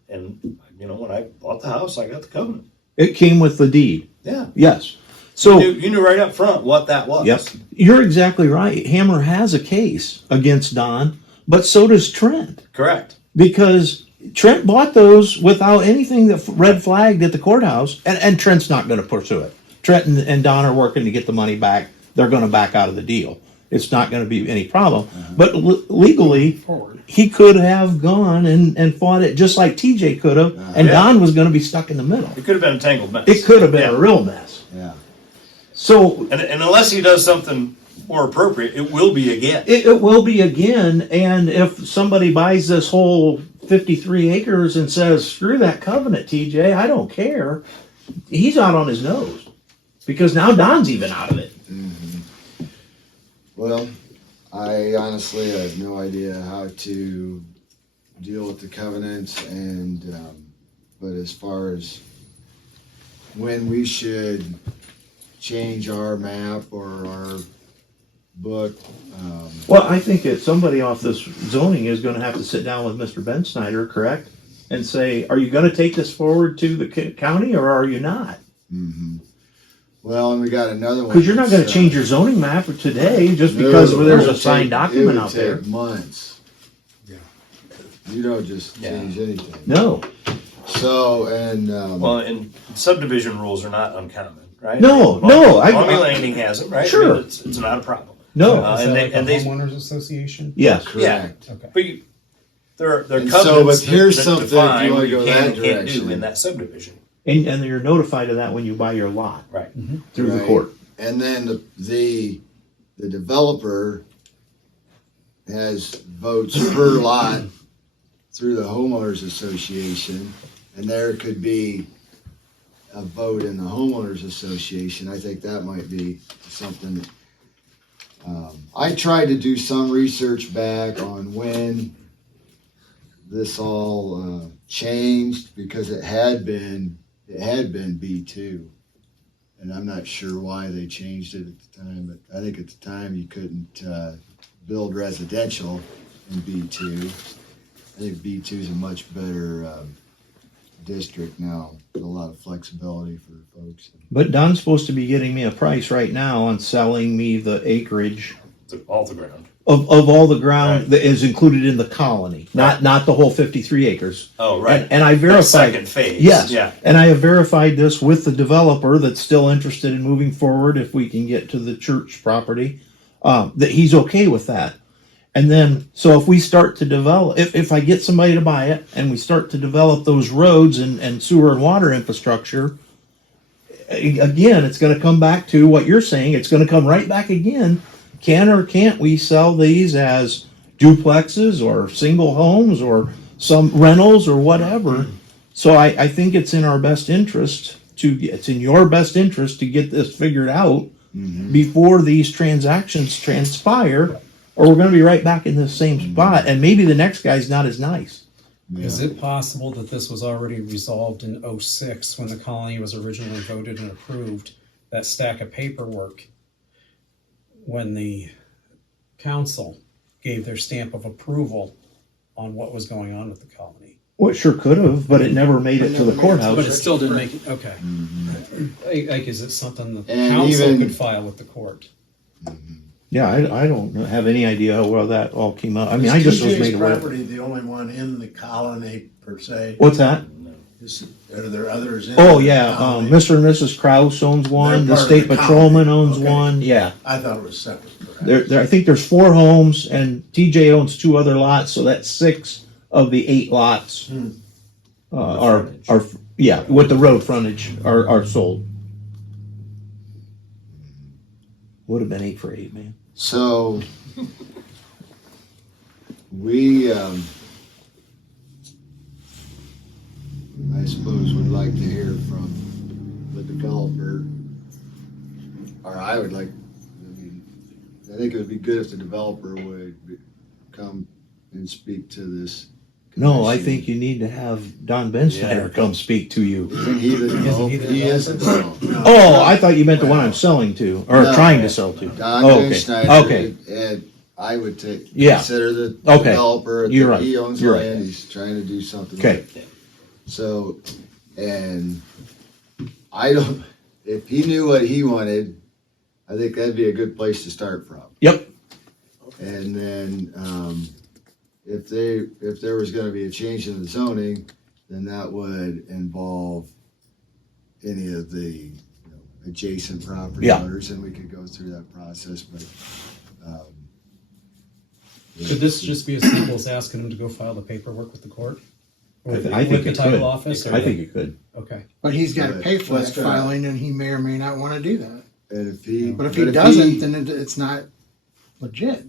And, when I bought the house, I got the covenant. It came with the deed. Yeah. Yes. So, You knew right up front what that was. yep, you're exactly right. Hammer has a case against Don, but so does Trent. Correct. Because Trent bought those without anything that red flagged at the courthouse, and Trent's not going to pursue it. Trent and Don are working to get the money back. They're going to back out of the deal. It's not going to be any problem. But legally, Forward. he could have gone and fought it just like TJ could have, and Yeah. Don was going to be stuck in the middle. It could have been a tangled mess. It could have been Yeah. a real mess. Yeah. So And unless he does something more appropriate, it will be again. it will be again, and if somebody buys this whole 53 acres and says, screw that covenant, TJ, I don't care, he's out on his nose. Because now Don's even out of it. Well, I honestly have no idea how to deal with the covenants but as far as when we should change our map or our book, Well, I think that somebody off this zoning is going to have to sit down with Mr. Benschneider, correct? And say, are you going to take this forward to the county or are you not? well, and we got another one. Because you're not going to that's, change your zoning map today just because no, there's it a would signed take- document it would out there. take months. Yeah. You don't just Yeah. change anything. No. So, and, Well, and subdivision rules are not uncommon, right? No, Mommy Landing has them, right? I Sure. mean, it's not a problem. No, Uh, Is and that they- like and a they- homeowners association? yes. correct. Okay. But there are And so, covenants but here's that something if define you what wanna you go can that and can't do direction. in that subdivision. And you're notified of that when you buy your lot Right. through the Right. court. And then the developer has votes per lot through the homeowners association, and there could be a vote in the homeowners association. I think that might be something that, I tried to do some research back on when this all changed, because it had been B2. And I'm not sure why they changed it at the time, but I think at the time you couldn't build residential in B2. I think B2 is a much better district now, with a lot of flexibility for folks. But Don's supposed to be getting me a price right now on selling me the acreage All the ground. of all the ground Right. that is included in the colony, not the whole 53 acres. Oh, right. And I That verified. second phase. Yes. Yeah. And I have verified this with the developer that's still interested in moving forward if we can get to the church property, that he's okay with that. And then, so if we start to develop, if I get somebody to buy it and we start to develop those roads and sewer and water infrastructure, again, it's going to come back to what you're saying. It's going to come right back again. Can or can't we sell these as duplexes or single homes or some rentals or whatever? So I think it's in our best interest it's in your best interest to get this figured out before these transactions transpire, or we're going to be right back in the same spot, and maybe the next guy's not as nice. Is it possible that this was already resolved in '06 when the colony was originally voted and approved? That stack of paperwork, when the council gave their stamp of approval on what was going on with the colony. Well, it sure could have, but it never made it to the But courthouse. it still didn't make it, okay. Like, is it something that the And council even- could file with the court? Yeah, I don't have any idea how well that all came out. I mean, I just was TJ's made aware. property the only one in the colony per se? What's that? Are there others in? Oh the yeah, colony? Mr. and Mrs. Kraus owns one. The They're part of state the patrolman colony. owns Okay. one. Yeah, I thought it was separate. perhaps. I think there's 4 homes, and TJ owns 2 other lots, so that's 6 of the 8 lots are yeah, with the road frontage are sold. Would have been 8 for 8, man. So, we, I suppose would like to hear from the developer, or I would like, I mean, I think it would be good if the developer would come and speak to this. No, I commission. think you need to have Don Benstetter come speak to you. Isn't he the developer? He is the developer. Oh, I thought you meant the one I'm selling to, or No. trying to sell to. Don Oh, okay. Schneider. Okay. And I would take, Yeah. consider the Okay. developer. You're right. He owns You're land, right. he's trying to do something. Okay. with it. So, and I don't, if he knew what he wanted, I think that'd be a good place to start from. Yep. And then, if there was gonna be a change in the zoning, then that would involve any of the, adjacent property Yeah. owners, and we could go through that process, but, Could this just be as simple as asking them to go file the paperwork with the court? Or with I think the it title could. office? or I the- think it could. Okay. But he's got to pay for Let's that try it. filing, and he may or may not want to do that. and if he. But if he doesn't, then it's not legit.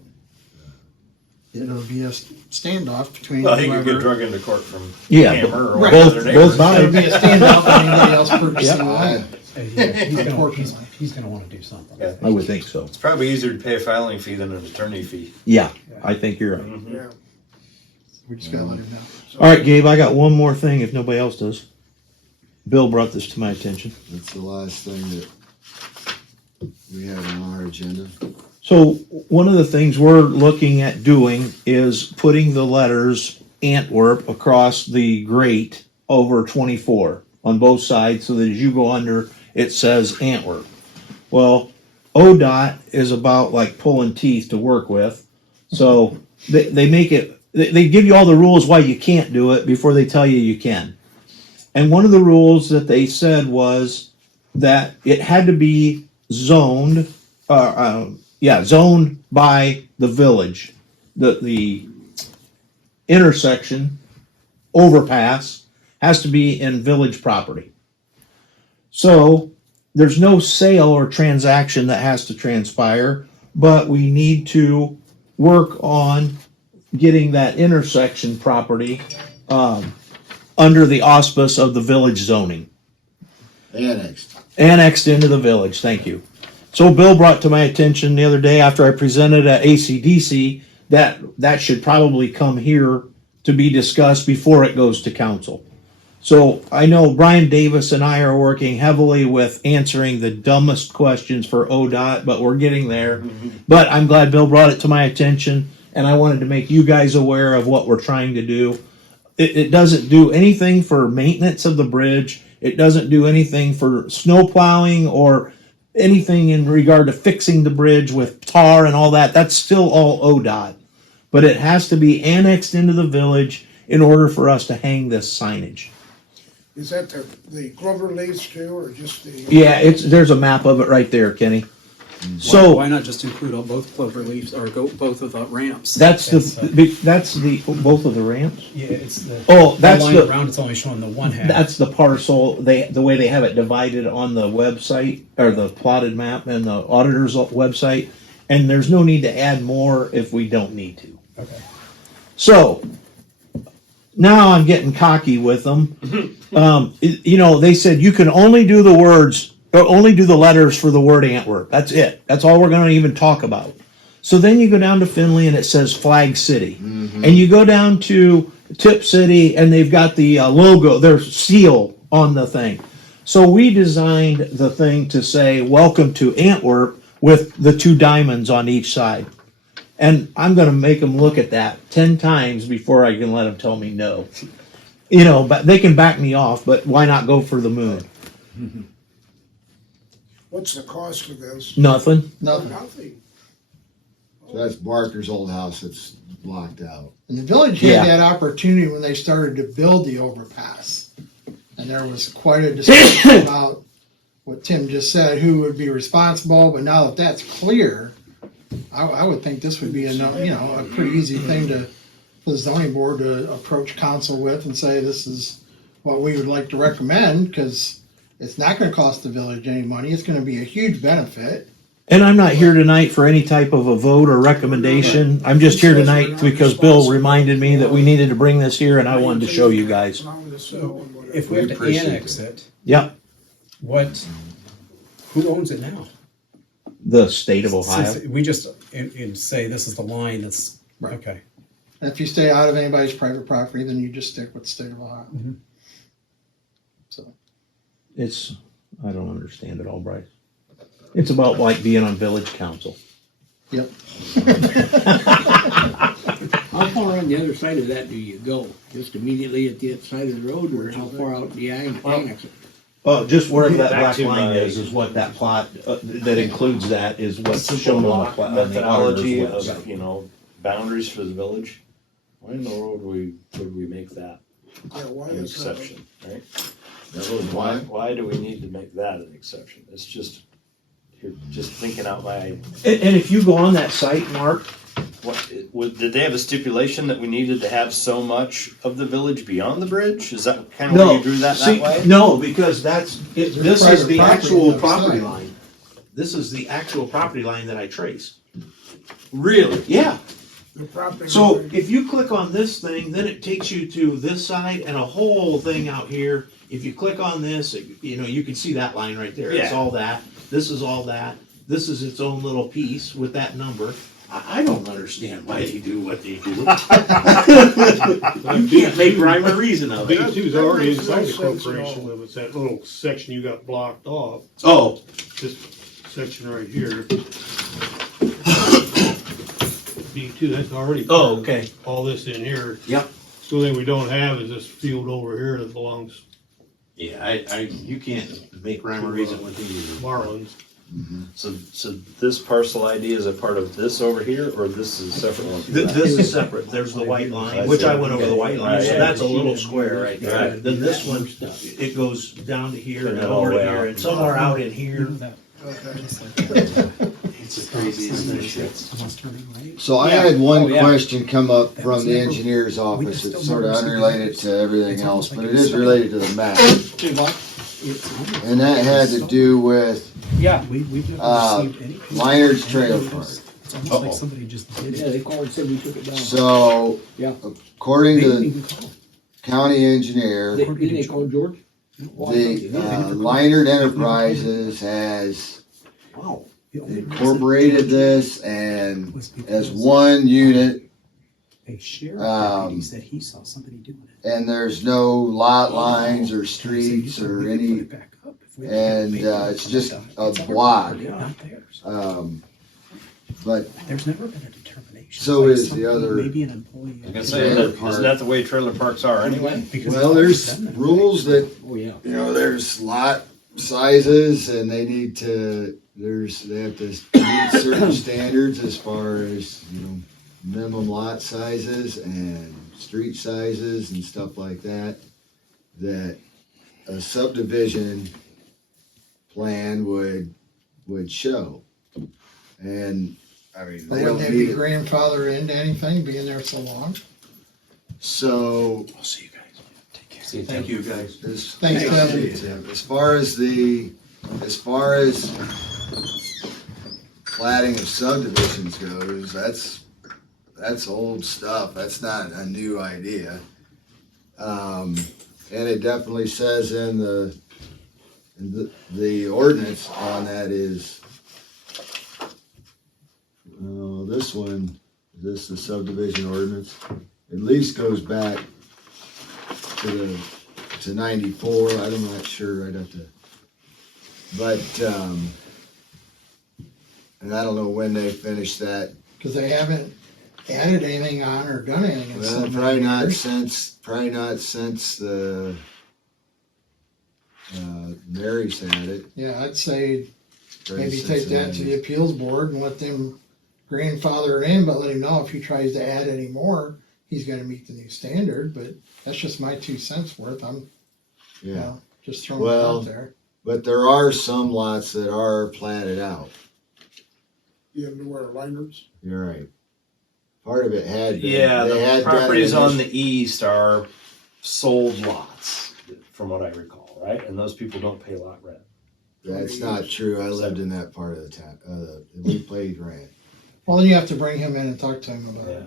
It'll be a standoff between Well, he could get whoever. drug into court from Yeah, Hammer or Right. one of their both neighbors. It'll be sides. a standoff when anybody else purchasing Yep. land. He's gonna want to do something. Yeah. I would think so. It's probably easier to pay a filing fee than an attorney fee. Yeah, I think you're right. Yeah. We just gotta let him know. So- All right, Gabe, I got one more thing if nobody else does. Bill brought this to my attention. That's the last thing that we have on our agenda. So one of the things we're looking at doing is putting the letters Antwerp across the grate over 24 on both sides, so that as you go under, it says Antwerp. Well, ODOT is about like pulling teeth to work with. So they make it, they give you all the rules why you can't do it before they tell you you can. And one of the rules that they said was that it had to be zoned, zoned by the village. The intersection, overpass, has to be in village property. So there's no sale or transaction that has to transpire, but we need to work on getting that intersection property under the auspice of the village zoning. Annexed into the village, thank you. So Bill brought to my attention the other day after I presented at ACDC that should probably come here to be discussed before it goes to council. So I know Brian Davis and I are working heavily with answering the dumbest questions for ODOT, but we're getting there. But I'm glad Bill brought it to my attention, and I wanted to make you guys aware of what we're trying to do. It doesn't do anything for maintenance of the bridge. It doesn't do anything for snow plowing or anything in regard to fixing the bridge with tar and all that. That's still all ODOT. But it has to be annexed into the village in order for us to hang this signage. Is that the Grover leads to, or just the? Yeah, there's a map of it right there, Kenny. Why So not just include all both clover leaves or go both of the ramps? that's the both of the ramps. Yeah, it's the. Oh, that's line the around. It's only showing the one half. that's the parcel. The way they have it divided on the website or the plotted map and the auditor's website, and there's no need to add more if we don't need to. Okay. So now I'm getting cocky with them. They said you can only do the words or only do the letters for the word Antwerp. That's it. That's all we're going to even talk about. So then you go down to Findlay and it says Flag City. And you go down to Tip City and they've got the logo, their seal on the thing. So we designed the thing to say welcome to Antwerp with the two diamonds on each side. And I'm going to make them look at that 10 times before I can let them tell me no. But they can back me off, but why not go for the moon? What's the cost of this? Nothing. Nothing. So that's Barker's old house that's blocked out. And the village Yeah. had that opportunity when they started to build the overpass. And there was quite a discussion about what Tim just said, who would be responsible, but now that that's clear, I would think this would be a pretty easy thing for the zoning board to approach council with and say, this is what we would like to recommend, because it's not gonna cost the village any money, it's gonna be a huge benefit. And I'm not here tonight for any type of a vote or recommendation. I'm just here tonight because Bill reminded me that we needed to bring this here and I wanted to show you guys. If we have to appreciate annex it, Yep, who owns it now? the state of Ohio. Since we just say this is the line that's, Right. okay. And if you stay out of anybody's private property, then you just stick with the state of Ohio. So, I don't understand it all, Bryce. It's about like being on village council. yep. How far on the other side of that do you go? Just immediately at the other side of the road, or how far out do you annex it? Oh, just wherever that Back black to line my- is what that plot, that includes that is what's shown on the plot, on the auditor's Methodology website. of, boundaries for the village. Why in the world would we make that Yeah, why an is that? exception, right? That was why. Why do we need to make that an exception? It's just, you're just thinking out loud. And if you go on that site, Mark, Did they have a stipulation that we needed to have so much of the village beyond the bridge? Is that kind of where you drew that way? No, because this is private the property actual on the property side. line. This is the actual property line that I traced. Really? Yeah. The property So line- if you click on this thing, then it takes you to this side and a whole thing out here. If you click on this, you can see that line right there. It's Yeah. all that. This is all that. This is its own little piece with that number. I don't understand why they do what they do. I can't make rhyme or reason of it. B2's already That makes no inside the sense at corporation all. limits, that little section you got blocked off, Oh, this section right here. B2, that's already. oh, okay. All this in here. Yep. So then we don't have is this field over here that belongs Yeah, you can't make rhyme or reason with these. to Marlins. So this parcel ID is a part of this over here, or this is a separate one? from that? This is separate, there's the white line, which I went over the white line, so that's a little square right there. Right. Then this one, it goes down to here And and then all over the to way here, out. and somewhere out in here. It's the craziest thing. So I Yeah. had one Oh, yeah. question come up That from was the never- engineer's we office. just It's don't sort of never see unrelated the to everything It's else, almost but like it it's is related to the map. And that had to do with Yeah, We've never received any. Liner's trailer park. It's almost like somebody just did yeah, it. they called and said we took it down. So, Yeah. according They to didn't the even call. county engineer, Didn't they call George? the Leinert Enterprises has Wow. The only reason incorporated this and as one unit, a sheriff um, deputy said he saw somebody doing it. and there's no lot lines or And I said, "You streets said or we could put any, it back up if we and, had paper it's on just that. a It's our block. property, not theirs. But There's never been a determination. So Like is the somebody, other- Maybe an employee. I was gonna say, isn't that the way trailer parks are anyway? Because well, it's there's always been that rules that, Oh, yeah. you know, there's lot sizes and they need to, they have to meet certain standards as far as, you know, minimum lot sizes and street sizes and stuff like that, that a subdivision plan would show. And, I mean, But they wouldn't don't they need be it. grandfathered into anything, being there so long? So, I'll see you guys. Take care. Thank you, guys. Thanks, Tim. As far as platting of subdivisions goes, that's old stuff. That's not a new idea. And it definitely says in the ordinance on that is, this one, is this the subdivision ordinance? At least goes back to 94. I'm not sure. I'd have to, but and I don't know when they finished that. Because they haven't added anything on or done anything in so Well, many years. probably not since the Mary's had it. Yeah, I'd say Probably maybe since take that to the appeals board and let them grandfather it in, but let him know if he tries to add any more, he's gonna meet the new standard, but that's just my 2 cents worth. I'm, you Yeah, know, just throwing it Well, out there. but there are some lots that are platted out. You know where Liner's? You're right. Part of it had been. Yeah, They the had done properties it on the east are sold lots, from what I recall, right? And those people don't pay lot rent. That's not true. I lived in that part of the town. We paid rent. Well, then you have to bring him in and talk to him about Yeah. it.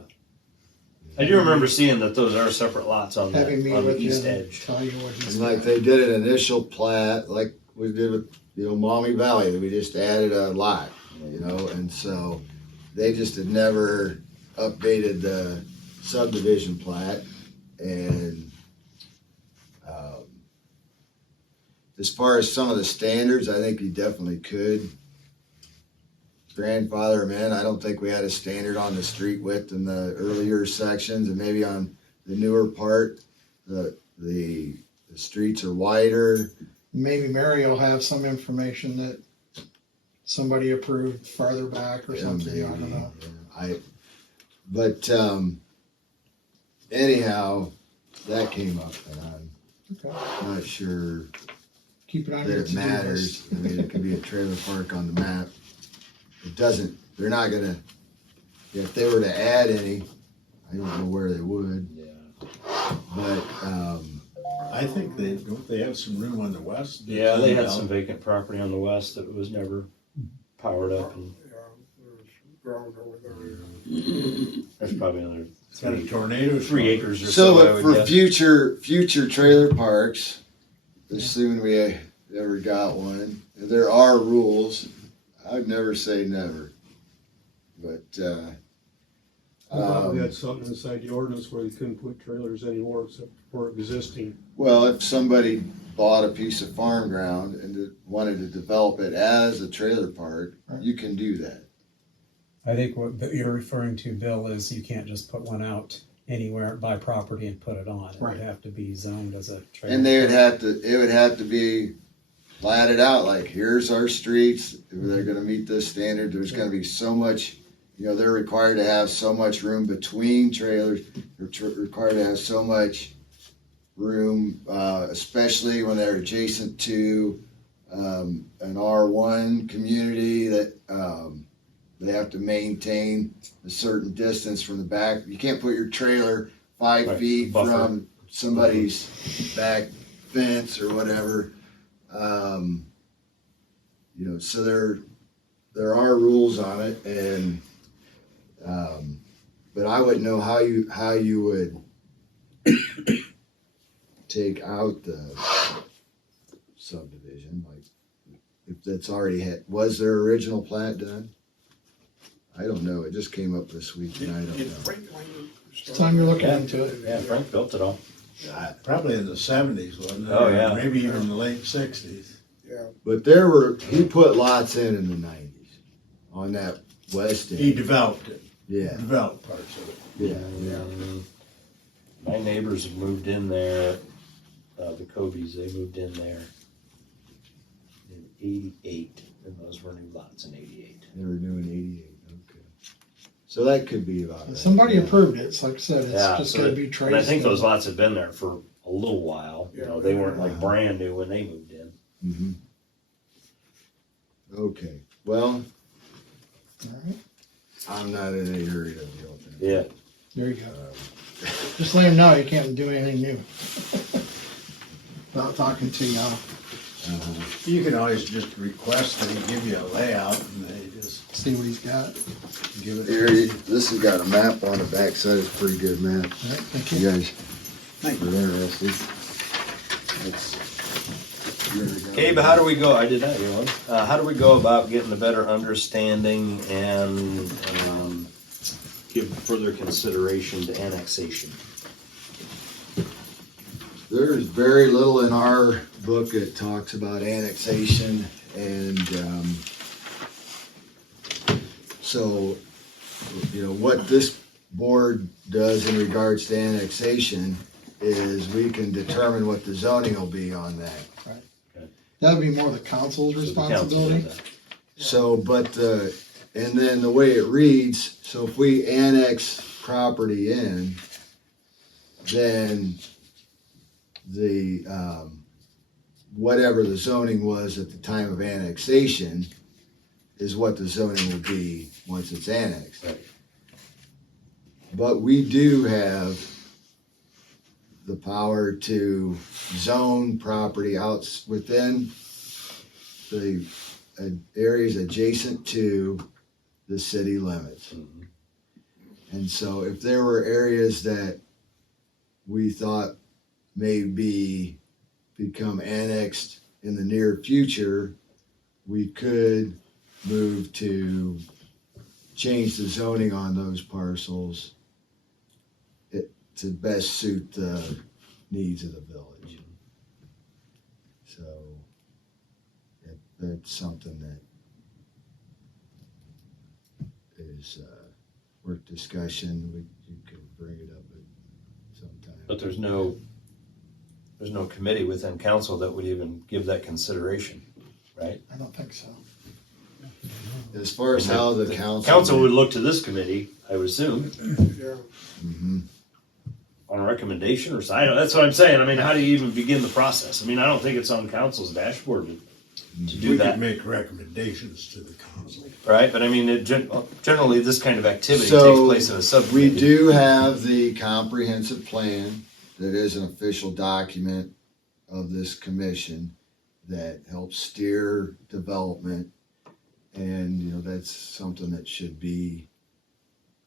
I do remember seeing that those are separate lots on Have him the, meet on the with you east and edge. tell you what he's And like got. they did an initial plat, like we did with, Maumee Valley, that we just added a lot, and so they just had never updated the subdivision plat. And as far as some of the standards, I think you definitely could grandfather them in. I don't think we had a standard on the street width in the earlier sections, and maybe on the newer part, the streets are wider. Maybe Mary will have some information that somebody approved farther back or something, I don't know. But anyhow, that came up, and Okay. I'm not sure Keep it on that your it to-do matters. list. I mean, it could be a trailer park on the map. It doesn't, they're not gonna, if they were to add any, I don't know where they would, Yeah. but, I think don't they have some room on the west? Yeah, they had some vacant property on the west that was never powered up, and Yeah, there's ground over there. there's probably another It's got a tornado. 3 acres or so, I so would for guess. future trailer parks, assuming we ever got one, there are rules. I'd never say never, but, I thought we had something inside the ordinance where you couldn't put trailers anymore except for existing. well, if somebody bought a piece of farm ground and wanted to develop it as a trailer park, you can do that. I think what you're referring to, Bill, is you can't just put one out anywhere, buy property and put it on. It Right. would have to be zoned as a trailer. And it would have to be platted out, like, here's our streets, they're gonna meet this standard, there's gonna be so much, you know, they're required to have so much room between trailers, they're required to have so much room, especially when they're adjacent to, an R1 community that, they have to maintain a certain distance from the back. You can't put your trailer 5 Right, feet buffer. from somebody's back fence or whatever. You know, so there are rules on it, and but I wouldn't know how you would take out the subdivision, like if that's already was their original plat done? I don't know. It just came up this week, and I don't know. It's time you're looking into it. Yeah, Frank built it all. Probably in the 70s, wasn't it? Oh, yeah. Or maybe even the late 60s. Yeah, But he put lots in the 90s on that west end. He developed it, Yeah, developed parts of it. yeah. My neighbors have moved in there, the Cobies, they moved in there in 88, and those were new lots in 88. They were doing 88. Okay, so that could be about right. Somebody Yeah. approved it, so like I said, it's Yeah, just so gonna that- be traced. And I think those and- lots have been there for a little while, you know, they weren't like brand new when they moved in. Mhm. Okay. Well, Alright, I'm not in any hurry to build that. Yeah. there you go. Just let him know you can't do anything new. Without talking to y'all. You can always just request that he give you a layout and they just See what he's got. give it. Here, this has got a map on the backside. It's a pretty good map. Alright, thank You you. guys are interested. That's. Abe, how do we go, I did not hear one, how do we go about getting a better understanding and give further consideration to annexation? There's very little in our book that talks about annexation, and so, you know, what this board does in regards to annexation is we can determine what the zoning will be on that. That'd be more the council's So the council does responsibility. that. So, but, and then the way it reads, so if we annex property in, then the, whatever the zoning was at the time of annexation is what the zoning will be once it's annexed. Right. But we do have the power to zone property out within the areas adjacent to the city limits. Mhm. And so if there were areas that we thought may become annexed in the near future, we could move to change the zoning on those parcels to best suit the needs of the village. So that's something that is worth discussion. You could bring it up at some time. But there's no committee within council that would even give that consideration, right? I don't think so. As far as how the council. Council would look to this committee, I would assume, yeah. Mhm. on a recommendation or something. That's what I'm saying. I mean, how do you even begin the process? I mean, I don't think it's on council's dashboard to do We that, could make recommendations to the council. right? But I mean, generally, this kind of activity So, takes place in a We subcommittee. do have the comprehensive plan that is an official document of this commission that helps steer development. And, you know, that's something that should be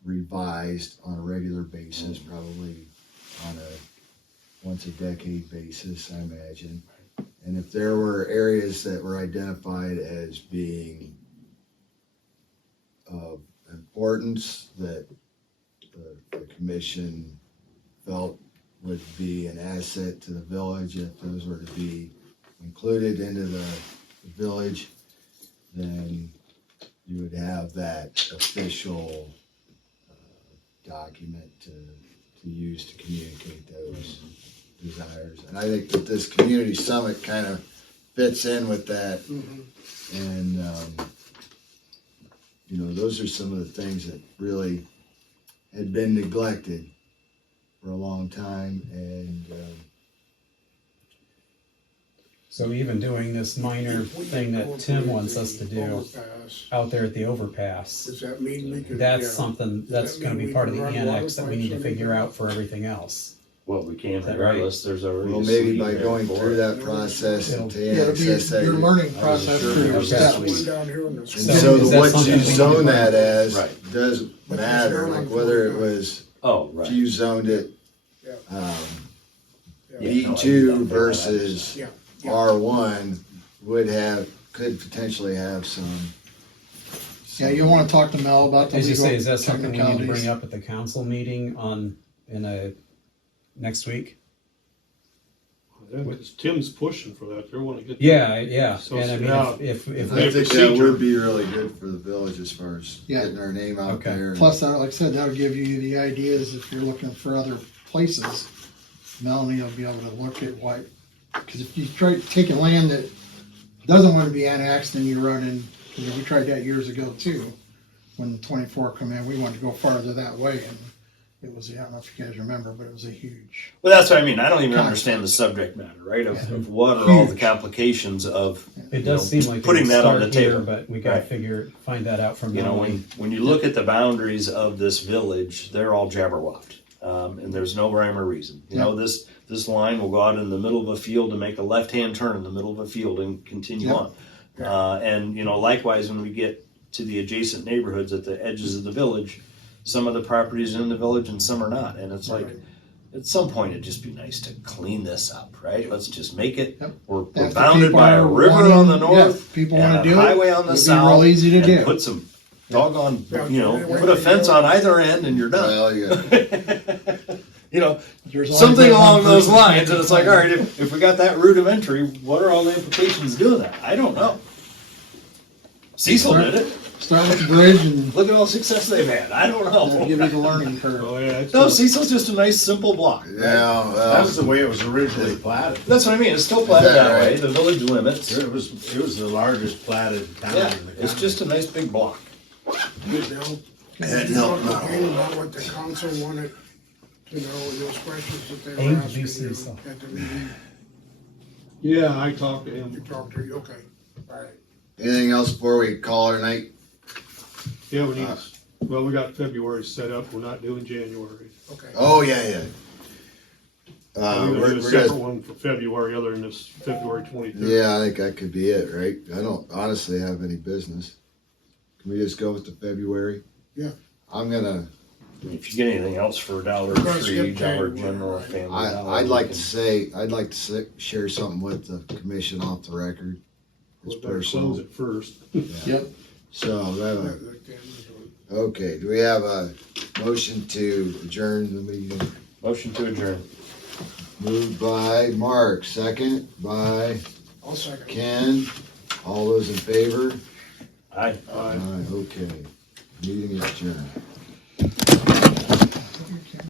revised on a regular basis, probably on a once a decade basis, I imagine. And if there were areas that were identified as being of importance that the commission felt would be an asset to the village, if those were to be included into the village, then you would have that official document to use to communicate those desires. And I think that this community summit kind of fits in with that. Mhm. And, you know, those are some of the things that really had been neglected for a long time. And, So even doing this minor If we thing go that for Tim the wants us to do overpass, out there at the overpass, does that mean we could? that's yeah. something, Does that's that gonna mean be we part of can the run annex that we water need to pipes figure underneath? out for everything else. Well, we can Is that regardless, there's already. well, a maybe sleeve by there going for through it. that process and to Yeah, it'll be access that. your learning process sure for your have steps. that One down here in the And So so is the that what something you we need to zone put- that as Right. doesn't But matter, it's not like on whether it 49. was, Oh, if right. you zoned it, Yeah. Yeah, B no, I two do that. versus Yeah. R1 could potentially have some. Yeah, you'll wanna talk to Mel about the As you legal say, is that something we need to bring technicalities. up at the council meeting next week? Because Tim's pushing for that, they wanna get. Yeah, So, and I yeah. mean, if I we think that procedure. would be really good for the village as far as Yeah. getting our name out Okay. there. Plus, like I said, that'll give you the ideas if you're looking for other places. Melanie will be able to look at what, because if you try taking land that doesn't want to be annexed, then you run in, you know, we tried that years ago too. When 24 come in, we wanted to go farther that way, and it was, I don't know if you guys remember, but it was a huge. Well, that's what I mean. I don't even understand the subject matter, right? Of what are all the complications of, it you does know, seem like putting we that on start the here, table. but we gotta Right. find that out from You know, Melanie. when you look at the boundaries of this village, they're all jabberwocked. And there's no rhyme or reason. You know, this line will go out in the middle of a field and make a left-hand turn in the middle of a field and continue on. And, you know, likewise, when we get to the adjacent neighborhoods at the edges of the village, some of the properties are in the village and some are not. And it's like, at some point, it'd just be nice to clean this up, right? Let's just make it, Yep. we're If the bounded people by a are river wanting- on the yeah, north if people and wanna a do it, highway on the it'll be south. real easy to and do. put some doggone, Yeah. you know, Yeah. put a fence on either end and you're done. Well, yeah. You know, There's always something that one along those person lines, and it's like, all right, complain. if we got that route of entry, what are all the implications of doing that? I don't know. Cecil did it. Start with the bridge and Look at all the success they've had. I don't that'll give know. you the learning curve. Oh, yeah. it's No, a- Cecil's just a nice, simple block. Yeah, That well, was the way it was originally platted. That's what I mean. It's still platted that that way. right? The village limits. It was the largest platted town Yeah, in the country. it's just a nice big block. Good deal. It You helped know, out. complain about what the council wanted, you know, those questions that they Aim were to do asking you so. at the meeting. Yeah, I talked to You him. talked to, okay, all right. anything else before we call our night? Yeah, we need, well, we got February set up, we're not doing January. Okay. Oh, yeah, yeah. We're gonna do a We're separate gonna, one for February, other than this February 23rd. yeah, I think that could be it, right? I don't honestly have any business. Can we just go with the February? Yeah. I'm gonna, If you get anything else for Dollar We're gonna Tree, skip Dollar January, General, right. Family Dollar. I'd like we to can- say, share something with the commission off the record. It's We better personal. close it first. Yep. So, we have a- Let the cameras on. okay, do we have a motion to adjourn the meeting? Motion to adjourn. Moved by Mark, second by I'll second. Ken. All those in favor? Aye. Aye, okay. Meeting is adjourned.